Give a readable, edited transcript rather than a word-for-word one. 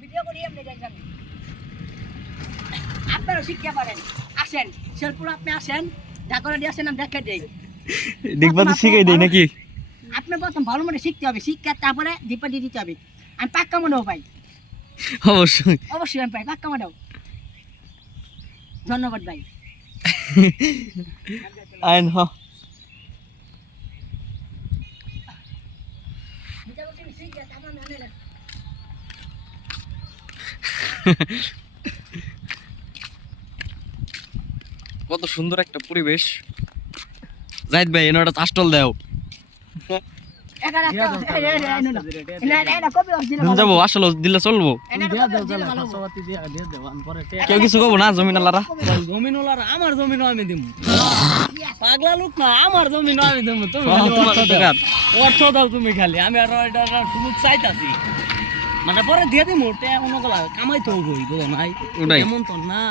video করি আপনি যাবেন আপনারা শিক্ষা পারেন আসেন শেরপুর আপনি আসেন ঢাকা দিয়ে আসেন আমি দেখা দেই দেখবা তো শিখাই দেই নাকি আপনি প্রথম ভালো মনে শিখতে হবে শিক্ষা তারপরে দীপা দিয়ে দিতে হবে আমি পাক্কা মনে হবো ভাই অবশ্যই অবশ্যই আমি ভাই পাক্কা মনে হবো ধন্যবাদ ভাই আইন হ কত সুন্দর একটা পরিবেশ জাহিদ ভাই এনে একটা চাষটল দাও যাবো আসলে দিলে চলবো কেউ কিছু কবো না জমিনালারা জমিনওয়ালার আমার জমিনও আমি দিব পাগলা লোক না আমার জমিনও আমি দিব তুমি অর্থ দাও তুমি খালি আমি আর এটা সুযোগ চাইতাছি মানে পরে দিয়ে দিই মোটে অন্য কামাই তো হই বুঝো নাই এমন তো না